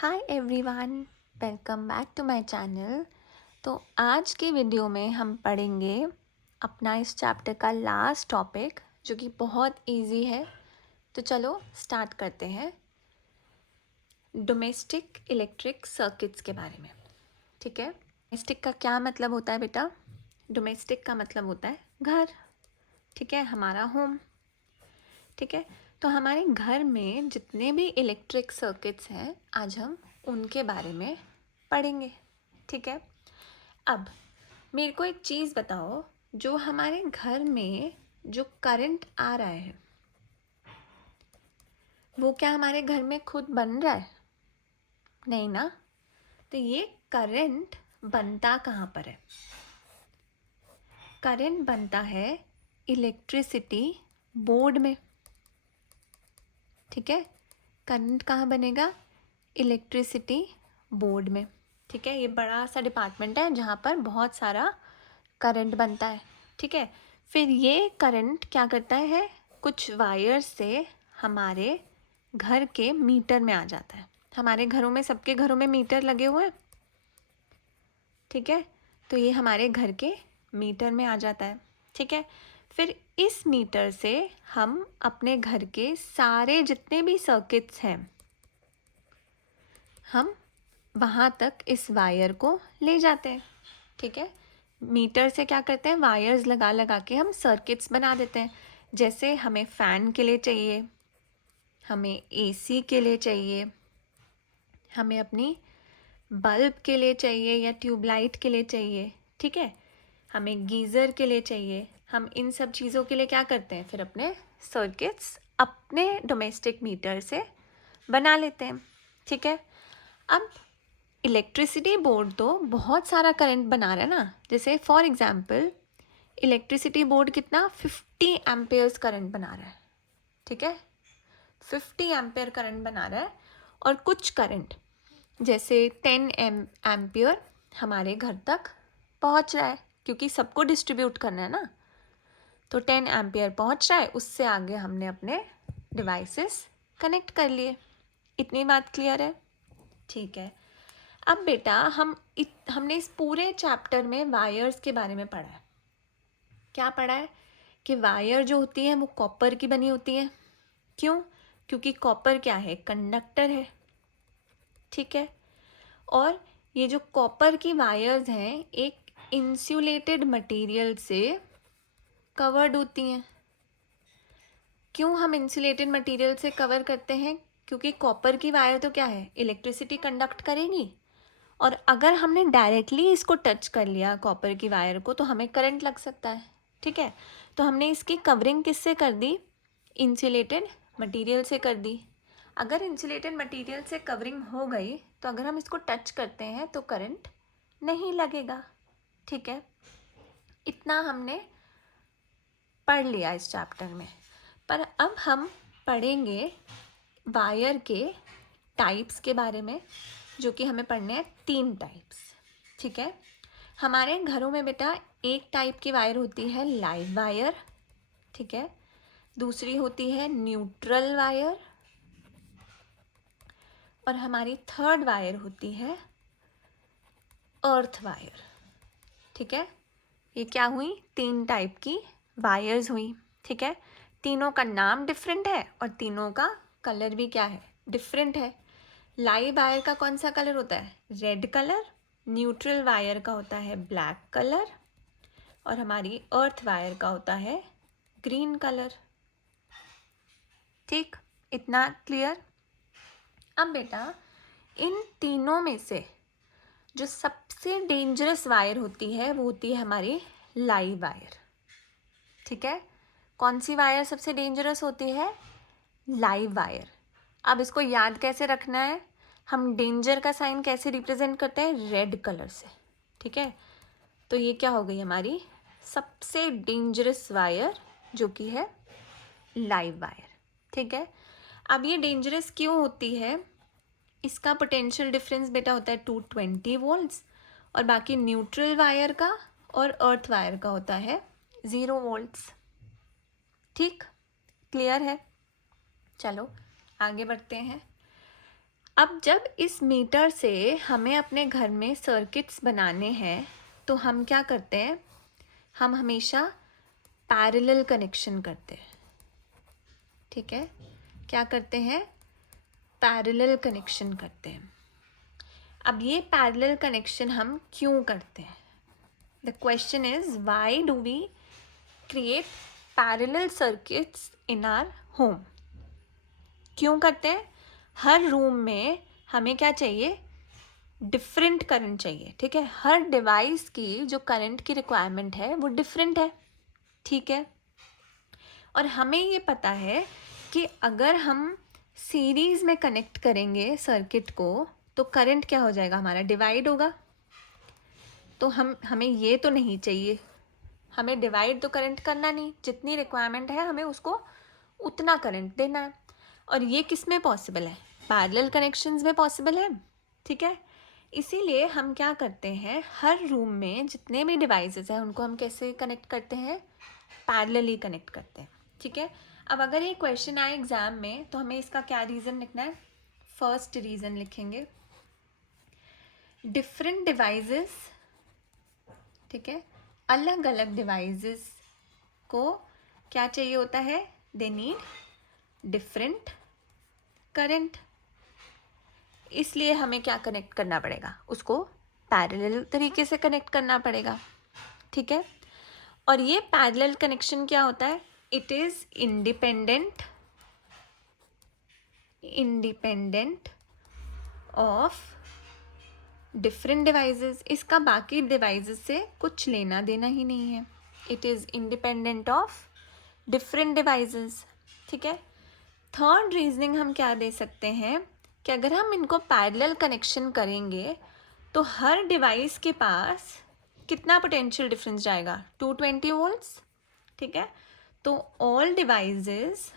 Hi everyone, welcome back to my channel. तो आज के वीडियो में हम पढ़ेंगे अपना इस चैप्टर का लास्ट टॉपिक जो कि बहुत इजी है। तो चलो स्टार्ट करते हैं डोमेस्टिक इलेक्ट्रिक सर्किट्स के बारे में। ठीक है, डोमेस्टिक का क्या मतलब होता है बेटा? डोमेस्टिक का मतलब होता है घर। ठीक है, हमारा होम। ठीक है, तो हमारे घर में जितने भी इलेक्ट्रिक सर्किट्स हैं आज हम उनके बारे में पढ़ेंगे। ठीक है, अब मेरे को एक चीज़ बताओ, जो हमारे घर में जो करंट आ रहा है वो क्या हमारे घर में खुद बन रहा है? नहीं ना। तो ये करंट बनता कहाँ पर है? करंट बनता है इलेक्ट्रिसिटी बोर्ड में। ठीक है, करंट कहाँ बनेगा? इलेक्ट्रिसिटी बोर्ड में। ठीक है, ये बड़ा सा डिपार्टमेंट है जहाँ पर बहुत सारा करंट बनता है। ठीक है, फिर ये करंट क्या करता है? कुछ वायर से हमारे घर के मीटर में आ जाता है। हमारे घरों में, सबके घरों में मीटर लगे हुए हैं। ठीक है, तो ये हमारे घर के मीटर में आ जाता है। ठीक है, फिर इस मीटर से हम अपने घर के सारे जितने भी सर्किट्स हैं हम वहाँ तक इस वायर को ले जाते हैं। ठीक है, मीटर से क्या करते हैं? वायर्स लगा लगा के हम सर्किट्स बना देते हैं। जैसे हमें फ़ैन के लिए चाहिए, हमें एसी के लिए चाहिए, हमें अपनी बल्ब के लिए चाहिए या ट्यूबलाइट के लिए चाहिए। ठीक है, हमें गीज़र के लिए चाहिए। हम इन सब चीज़ों के लिए क्या करते हैं? फिर अपने सर्किट्स अपने डोमेस्टिक मीटर से बना लेते हैं। ठीक है, अब इलेक्ट्रिसिटी बोर्ड तो बहुत सारा करंट बना रहा है ना। जैसे फॉर एग्जांपल इलेक्ट्रिसिटी बोर्ड कितना 50 एम्पेयर्स करंट बना रहा है। ठीक है, 50 एम्पेयर करंट बना रहा है। और कुछ करंट जैसे 10 एम्पियर हमारे घर तक पहुंच रहा है, क्योंकि सबको डिस्ट्रीब्यूट करना है ना। तो 10 एम्पियर पहुंच रहा है, उससे आगे हमने अपने डिवाइसेस कनेक्ट कर लिए। इतनी बात क्लियर है? ठीक है, अब बेटा हमने इस पूरे चैप्टर में वायर्स के बारे में पढ़ा है। क्या पढ़ा है? कि वायर जो होती है वो कॉपर की बनी होती है। क्यों? क्योंकि कॉपर क्या है? कंडक्टर है। ठीक है, और ये जो कॉपर की वायर्स हैं एक इंसुलेटेड मटेरियल से कवर्ड होती हैं। क्यों हम इंसुलेटेड मटेरियल से कवर करते हैं? क्योंकि कॉपर की वायर तो क्या है? इलेक्ट्रिसिटी कंडक्ट करेगी, और अगर हमने डायरेक्टली इसको टच कर लिया कॉपर की वायर को तो हमें करंट लग सकता है। ठीक है, तो हमने इसकी कवरिंग किससे कर दी? इंसुलेटेड मटेरियल से कर दी। अगर इंसुलेटेड मटेरियल से कवरिंग हो गई तो अगर हम इसको टच करते हैं तो करंट नहीं लगेगा। ठीक है, इतना हमने पढ़ लिया इस चैप्टर में। पर अब हम पढ़ेंगे वायर के टाइप्स के बारे में, जो कि हमें पढ़ने हैं 3 टाइप्स। ठीक है, हमारे घरों में बेटा एक टाइप की वायर होती है लाइव वायर। ठीक है, दूसरी होती है न्यूट्रल वायर, और हमारी थर्ड वायर होती है अर्थ वायर। ठीक है, ये क्या हुई? 3 टाइप की वायर्स हुई। ठीक है, तीनों का नाम डिफरेंट है और तीनों का कलर भी क्या है? डिफरेंट है। लाइव वायर का कौन सा कलर होता है? Red colour. न्यूट्रल वायर का होता है ब्लैक कलर, और हमारी अर्थ वायर का होता है ग्रीन कलर। ठीक, इतना क्लियर? अब बेटा इन तीनों में से जो सबसे डेंजरस वायर होती है वो होती है हमारी लाइव वायर। ठीक है, कौन सी वायर सबसे डेंजरस होती है? Live wire. अब इसको याद कैसे रखना है? हम डेंजर का साइन कैसे रिप्रेजेंट करते हैं? रेड कलर से। ठीक है, तो ये क्या हो गई हमारी सबसे डेंजरस वायर, जो कि है लाइव वायर। ठीक है, अब ये डेंजरस क्यों होती है? इसका पोटेंशियल डिफरेंस बेटा होता है 220 वोल्ट्स, और बाकी न्यूट्रल वायर का और अर्थ वायर का होता है 0 वोल्ट्स। ठीक, क्लियर है? चलो आगे बढ़ते हैं। अब जब इस मीटर से हमें अपने घर में सर्किट्स बनाने हैं तो हम क्या करते हैं, हम हमेशा पैरेलल कनेक्शन करते हैं। ठीक है, क्या करते हैं, पैरेलल कनेक्शन करते हैं। अब ये पैरेलल कनेक्शन हम क्यों करते हैं? The question is why do we create parallel circuits in our home? क्यों करते हैं? हर रूम में हमें क्या चाहिए, डिफरेंट करंट चाहिए। ठीक है, हर डिवाइस की जो करंट की रिक्वायरमेंट है वो डिफरेंट है। ठीक है, और हमें ये पता है कि अगर हम सीरीज में कनेक्ट करेंगे सर्किट को तो करंट क्या हो जाएगा, हमारा डिवाइड होगा। तो हमें ये तो नहीं चाहिए, हमें डिवाइड तो करंट करना नहीं, जितनी रिक्वायरमेंट है हमें उसको उतना करंट देना है। और ये किस में पॉसिबल है, पैरेलल कनेक्शंस में पॉसिबल है। ठीक है, इसीलिए हम क्या करते हैं, हर रूम में जितने भी डिवाइसेस हैं उनको हम कैसे कनेक्ट करते हैं, पैरेलली कनेक्ट करते हैं। ठीक है, अब अगर ये क्वेश्चन आए एग्जाम में तो हमें इसका क्या रीज़न लिखना है? फर्स्ट रीज़न लिखेंगे डिफरेंट डिवाइसेस। ठीक है, अलग अलग डिवाइसेस को क्या चाहिए होता है, दे नीड डिफरेंट करंट। इसलिए हमें क्या कनेक्ट करना पड़ेगा, उसको पैरेलल तरीके से कनेक्ट करना पड़ेगा। ठीक है, और ये पैरेलल कनेक्शन क्या होता है, it is independent of different devices. इसका बाकी डिवाइसेस से कुछ लेना देना ही नहीं है। It is independent of different devices. ठीक है, थर्ड रीजनिंग हम क्या दे सकते हैं कि अगर हम इनको पैरेलल कनेक्शन करेंगे तो हर डिवाइस के पास कितना पोटेंशियल डिफरेंस जाएगा, 220 वोल्ट्स। ठीक है, तो all devices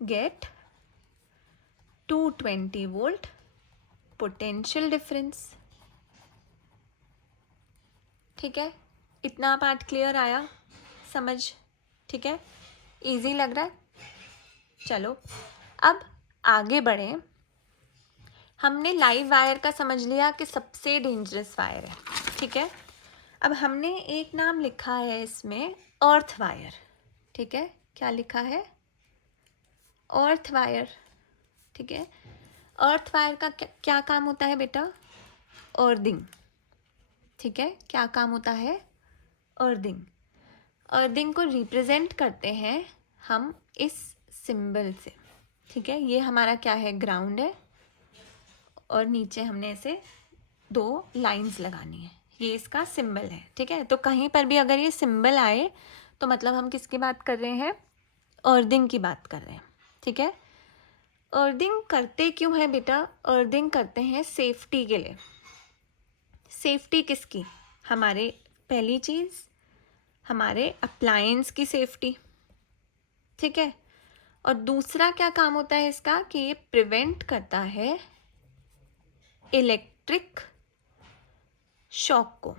get 220 volt potential difference. ठीक है, इतना पार्ट क्लियर आया समझ? ठीक है, इजी लग रहा है? चलो अब आगे बढ़ें। हमने लाइव वायर का समझ लिया कि सबसे डेंजरस वायर है। ठीक है, अब हमने एक नाम लिखा है इसमें, अर्थ वायर। ठीक है, क्या लिखा है, अर्थ वायर। ठीक है, अर्थ वायर का क्या काम होता है बेटा, अर्थिंग। ठीक है, क्या काम होता है, अर्थिंग। अर्थिंग को रिप्रेजेंट करते हैं हम इस सिंबल से। ठीक है, ये हमारा क्या है, ग्राउंड है, और नीचे हमने ऐसे 2 लाइंस लगानी है, ये इसका सिंबल है। ठीक है, तो कहीं पर भी अगर ये सिंबल आए तो मतलब हम किसकी बात कर रहे हैं, अर्थिंग की बात कर रहे हैं। ठीक है, अर्थिंग करते क्यों है बेटा, अर्थिंग करते हैं सेफ्टी के लिए। सेफ्टी किसकी, हमारे पहली चीज़ हमारे अप्लायंस की सेफ्टी। ठीक है, और दूसरा क्या काम होता है इसका कि ये प्रिवेंट करता है इलेक्ट्रिक शॉक को।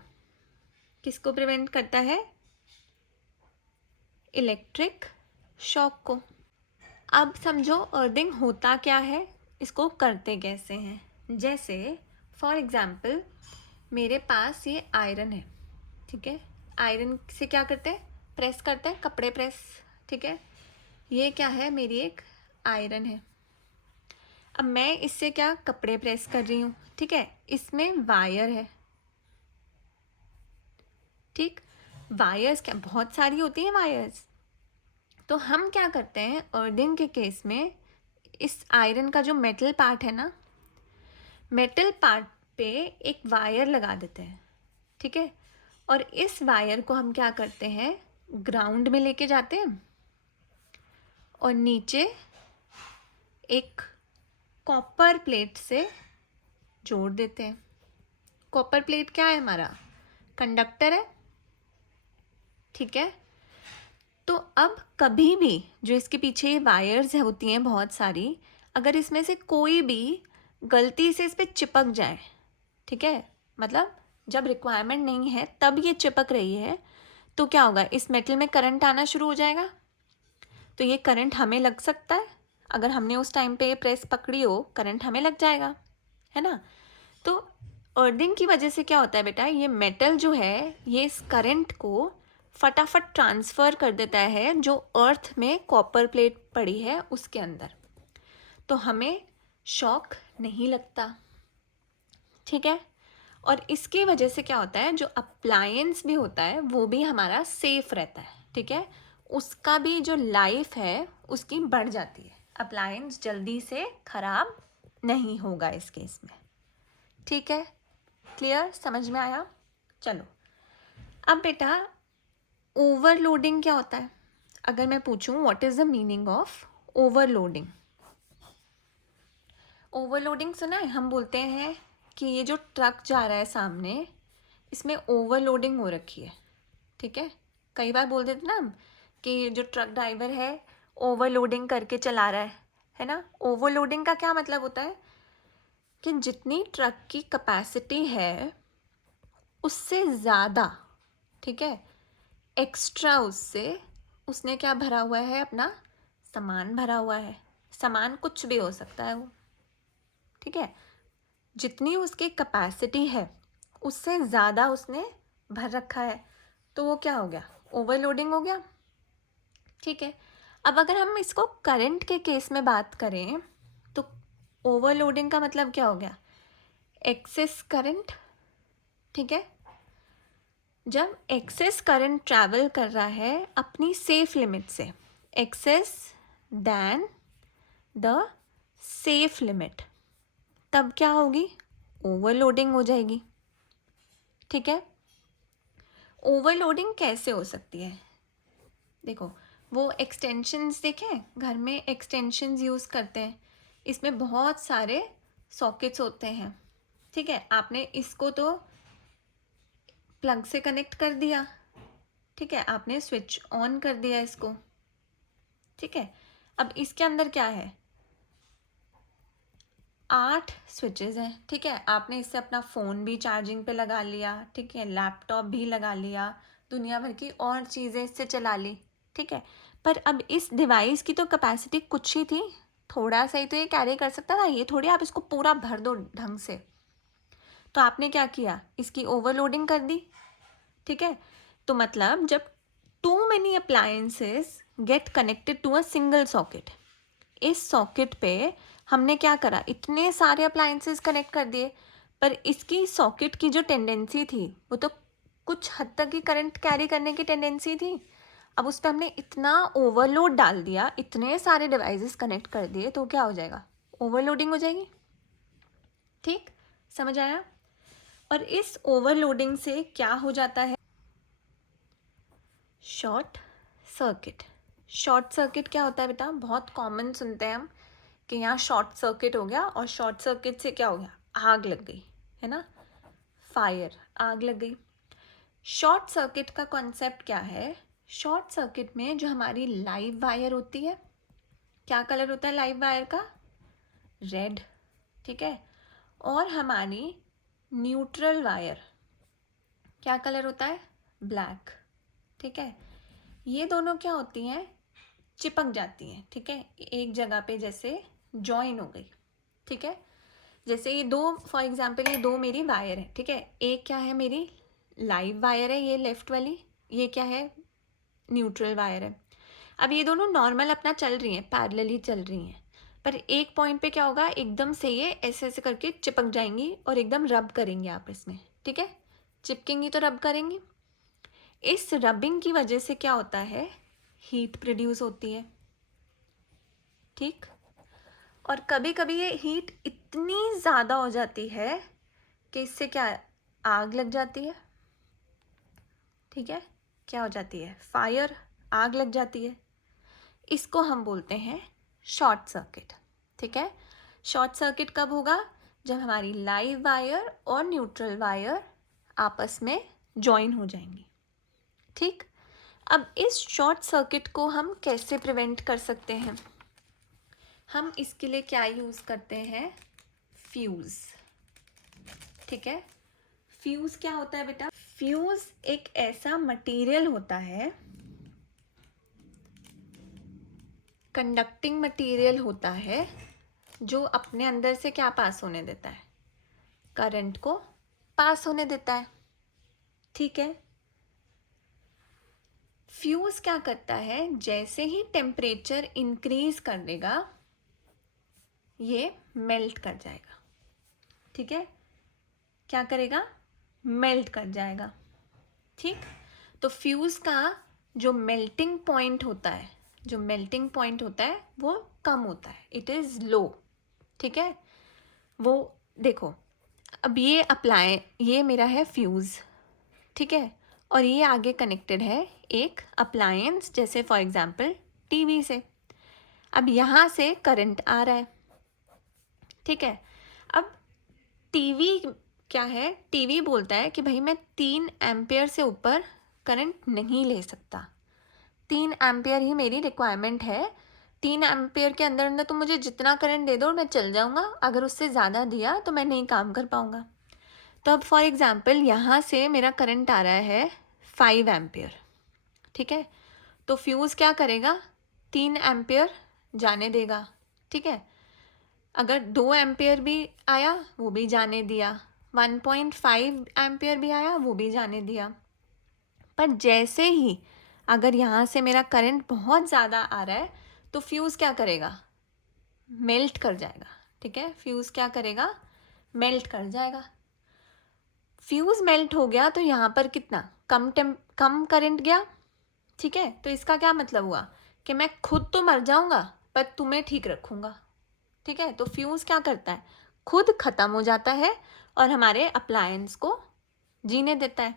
किसको प्रिवेंट करता है, इलेक्ट्रिक शॉक को। अब समझो अर्थिंग होता क्या है, इसको करते कैसे हैं। जैसे फॉर एग्जाम्पल मेरे पास ये आयरन है। ठीक है, आयरन से क्या करते हैं, प्रेस करते हैं, कपड़े प्रेस। ठीक है, ये क्या है, मेरी एक आयरन है। अब मैं इससे क्या कपड़े प्रेस कर रही हूँ। ठीक है, इसमें वायर है। ठीक, वायर्स क्या बहुत सारी होती हैं वायर्स। तो हम क्या करते हैं अर्थिंग के केस में, इस आयरन का जो मेटल पार्ट है ना, मेटल पार्ट पे एक वायर लगा देते हैं। ठीक है, और इस वायर को हम क्या करते हैं, ग्राउंड में लेके जाते हैं और नीचे एक कॉपर प्लेट से जोड़ देते हैं। कॉपर प्लेट क्या है, हमारा कंडक्टर है। ठीक है, तो अब कभी भी जो इसके पीछे वायर्स होती हैं बहुत सारी, अगर इसमें से कोई भी गलती से इस पर चिपक जाए, ठीक है, मतलब जब रिक्वायरमेंट नहीं है तब ये चिपक रही है, तो क्या होगा, इस मेटल में करंट आना शुरू हो जाएगा। तो ये करंट हमें लग सकता है अगर हमने उस टाइम पे प्रेस पकड़ी हो, करंट हमें लग जाएगा, है ना। तो अर्थिंग की वजह से क्या होता है बेटा, ये मेटल जो है ये इस करंट को फटाफट ट्रांसफ़र कर देता है जो अर्थ में कॉपर प्लेट पड़ी है उसके अंदर, तो हमें शॉक नहीं लगता, ठीक है। और इसकी वजह से क्या होता है, जो अप्लायंस भी होता है वो भी हमारा सेफ रहता है, ठीक है। उसका भी जो लाइफ है उसकी बढ़ जाती है, अप्लायंस जल्दी से ख़राब नहीं होगा इस केस में, ठीक है। क्लियर, समझ में आया। चलो अब बेटा ओवरलोडिंग क्या होता है, अगर मैं पूछूं what is the meaning of overloading. Overloading सुना है, हम बोलते हैं कि ये जो ट्रक जा रहा है सामने इसमें ओवरलोडिंग हो रखी है, ठीक है। कई बार बोल देते ना हम कि जो ट्रक ड्राइवर है ओवरलोडिंग करके चला रहा है ना। ओवरलोडिंग का क्या मतलब होता है कि जितनी ट्रक की कैपेसिटी है उससे ज़्यादा, ठीक है, एक्स्ट्रा उससे उसने क्या भरा हुआ है, अपना सामान भरा हुआ है। सामान कुछ भी हो सकता है वो, ठीक है। जितनी उसकी कैपेसिटी है उससे ज़्यादा उसने भर रखा है, तो वो क्या हो गया, ओवरलोडिंग हो गया, ठीक है। अब अगर हम इसको करंट के केस में बात करें तो ओवरलोडिंग का मतलब क्या हो गया, एक्सेस करंट, ठीक है। जब एक्सेस करंट ट्रैवल कर रहा है अपनी सेफ लिमिट से, excess than the safe limit, तब क्या होगी, ओवरलोडिंग हो जाएगी, ठीक है। ओवरलोडिंग कैसे हो सकती है, देखो वो एक्सटेंशंस देखें, घर में एक्सटेंशंस यूज़ करते हैं, इसमें बहुत सारे सॉकेट्स होते हैं, ठीक है। आपने इसको तो प्लग से कनेक्ट कर दिया, ठीक है, आपने स्विच ऑन कर दिया इसको, ठीक है। अब इसके अंदर क्या है, 8 स्विचेस हैं, ठीक है। आपने इससे अपना फ़ोन भी चार्जिंग पे लगा लिया, ठीक है, लैपटॉप भी लगा लिया, दुनिया भर की और चीज़ें इससे चला ली, ठीक है। पर अब इस डिवाइस की तो कैपेसिटी कुछ ही थी, थोड़ा सा ही तो ये कैरी कर सकता था, ये थोड़ी आप इसको पूरा भर दो ढंग से। तो आपने क्या किया, इसकी ओवरलोडिंग कर दी, ठीक है। तो मतलब जब too many appliances get connected to a single socket, इस सॉकेट पे हमने क्या करा, इतने सारे अप्लायंसेस कनेक्ट कर दिए, पर इसकी सॉकेट की जो टेंडेंसी थी वो तो कुछ हद तक ही करंट कैरी करने की टेंडेंसी थी। अब उस पर हमने इतना ओवरलोड डाल दिया, इतने सारे डिवाइसेस कनेक्ट कर दिए, तो क्या हो जाएगा, ओवरलोडिंग हो जाएगी, ठीक, समझ आया। और इस ओवरलोडिंग से क्या हो जाता है, शॉर्ट सर्किट। शॉर्ट सर्किट क्या होता है बेटा, बहुत कॉमन सुनते हैं हम कि यहाँ शॉर्ट सर्किट हो गया, और शॉर्ट सर्किट से क्या हो गया, आग लग गई, है ना, फायर, आग लग गई। शॉर्ट सर्किट का कॉन्सेप्ट क्या है, शॉर्ट सर्किट में जो हमारी लाइव वायर होती है, क्या कलर होता है लाइव वायर का, रेड, ठीक है। और हमारी न्यूट्रल वायर क्या कलर होता है, ब्लैक, ठीक है। ये दोनों क्या होती हैं, चिपक जाती हैं, ठीक है, एक जगह पे जैसे जॉइन हो गई, ठीक है। जैसे ये दो, फॉर एग्जांपल ये दो मेरी वायर है, ठीक है, एक क्या है मेरी लाइव वायर है ये लेफ्ट वाली, ये क्या है न्यूट्रल वायर है। अब ये दोनों नॉर्मल अपना चल रही हैं, पैरेलली चल रही हैं, पर एक पॉइंट पे क्या होगा, एकदम से ये ऐसे ऐसे करके चिपक जाएंगी और एकदम रब करेंगे आपस में, ठीक है, चिपकेंगी तो रब करेंगी। इस रबिंग की वजह से क्या होता है, हीट प्रोड्यूस होती है, ठीक। और कभी कभी ये हीट इतनी ज़्यादा हो जाती है कि इससे क्या, आग लग जाती है, ठीक है, क्या हो जाती है, फायर, आग लग जाती है। इसको हम बोलते हैं शॉर्ट सर्किट, ठीक है। शॉर्ट सर्किट कब होगा, जब हमारी लाइव वायर और न्यूट्रल वायर आपस में जॉइन हो जाएंगी, ठीक। अब इस शॉर्ट सर्किट को हम कैसे प्रिवेंट कर सकते हैं, हम इसके लिए क्या यूज़ करते हैं, फ्यूज़, ठीक है। फ्यूज़ क्या होता है बेटा, फ्यूज़ एक ऐसा मटेरियल होता है कंडक्टिंग मटेरियल होता है जो अपने अंदर से क्या पास होने देता है, करंट को पास होने देता है, ठीक है। फ्यूज क्या करता है, जैसे ही टेम्परेचर इंक्रीज कर देगा ये मेल्ट कर जाएगा, ठीक है। क्या करेगा, मेल्ट कर जाएगा, ठीक। तो फ्यूज का जो मेल्टिंग पॉइंट होता है, जो मेल्टिंग पॉइंट होता है वो कम होता है, इट इज़ लो, ठीक है। वो देखो, अब ये अप्लाई, ये मेरा है फ्यूज़, ठीक है, और ये आगे कनेक्टेड है एक अप्लायंस, जैसे फॉर एग्जांपल टीवी से। अब यहाँ से करंट आ रहा है, ठीक है। अब टीवी क्या है, टीवी बोलता है कि भाई मैं 3 एम्पियर से ऊपर करंट नहीं ले सकता, 3 एम्पियर ही मेरी रिक्वायरमेंट है, 3 एम्पियर के अंदर अंदर तुम मुझे जितना करंट दे दो मैं चल जाऊँगा, अगर उससे ज़्यादा दिया तो मैं नहीं काम कर पाऊँगा। तो अब फॉर एग्ज़ाम्पल यहाँ से मेरा करंट आ रहा है 5 एम्पियर, ठीक है। तो फ्यूज़ क्या करेगा, 3 एम्पियर जाने देगा, ठीक है। अगर 2 एम्पियर भी आया वो भी जाने दिया, 1.5 एम्पियर भी आया वो भी जाने दिया। पर जैसे ही अगर यहाँ से मेरा करंट बहुत ज़्यादा आ रहा है तो फ्यूज़ क्या करेगा, मेल्ट कर जाएगा, ठीक है। फ्यूज़ क्या करेगा, मेल्ट कर जाएगा। फ्यूज़ मेल्ट हो गया तो यहाँ पर कितना कम करंट गया, ठीक है। तो इसका क्या मतलब हुआ कि मैं खुद तो मर जाऊँगा पर तुम्हें ठीक रखूँगा, ठीक है। तो फ्यूज़ क्या करता है, खुद ख़त्म हो जाता है और हमारे अप्लायंस को जीने देता है,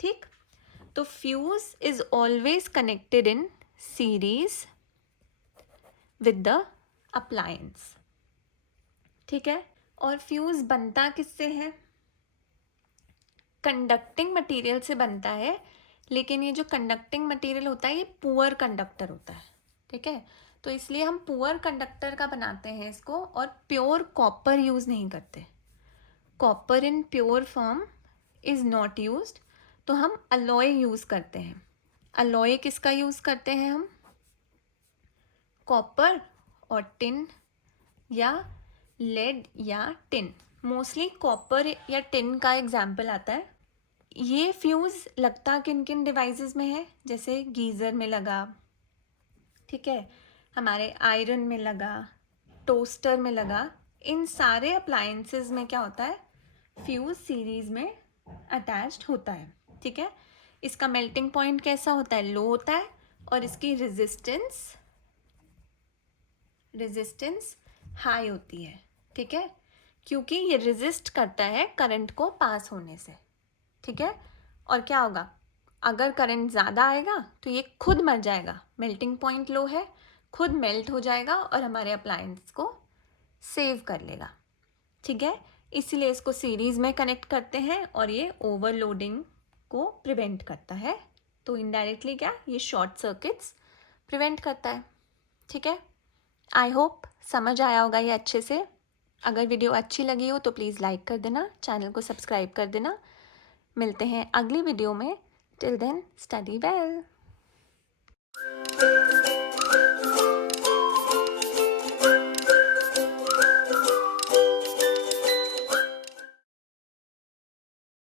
ठीक। तो fuse is always connected in series with the appliance, ठीक है। और फ्यूज़ बनता किससे है, कंडक्टिंग मटेरियल से बनता है, लेकिन ये जो कंडक्टिंग मटेरियल होता है ये पुअर कंडक्टर होता है, ठीक है। तो इसलिए हम पुअर कंडक्टर का बनाते हैं इसको, और प्योर कॉपर यूज़ नहीं करते, copper in pure form is not used. तो हम अलॉय यूज़ करते हैं। अलॉय किसका यूज़ करते हैं हम, कॉपर और टिन या लेड या टिन, मोस्टली कॉपर या टिन का एग्जाम्पल आता है। ये फ्यूज़ लगता किन किन डिवाइसेस में है, जैसे गीज़र में लगा, ठीक है, हमारे आयरन में लगा, टोस्टर में लगा, इन सारे अप्लायंसेस में क्या होता है, फ्यूज़ सीरीज़ में अटैच्ड होता है, ठीक है। इसका मेल्टिंग पॉइंट कैसा होता है, लो होता है, और इसकी रेजिस्टेंस हाई होती है, ठीक है, क्योंकि ये रेजिस्ट करता है करंट को पास होने से, ठीक है। और क्या होगा, अगर करंट ज़्यादा आएगा तो ये खुद मर जाएगा, मेल्टिंग पॉइंट लो है, खुद मेल्ट हो जाएगा और हमारे अप्लायंस को सेव कर लेगा, ठीक है। इसीलिए इसको सीरीज़ में कनेक्ट करते हैं और ये ओवरलोडिंग को प्रिवेंट करता है। तो इनडायरेक्टली क्या, ये शॉर्ट सर्किट्स प्रिवेंट करता है, ठीक है। आई होप समझ आया होगा ये अच्छे से। अगर वीडियो अच्छी लगी हो तो प्लीज़ लाइक कर देना, चैनल को सब्सक्राइब कर देना। मिलते हैं अगली वीडियो में। Till then study well.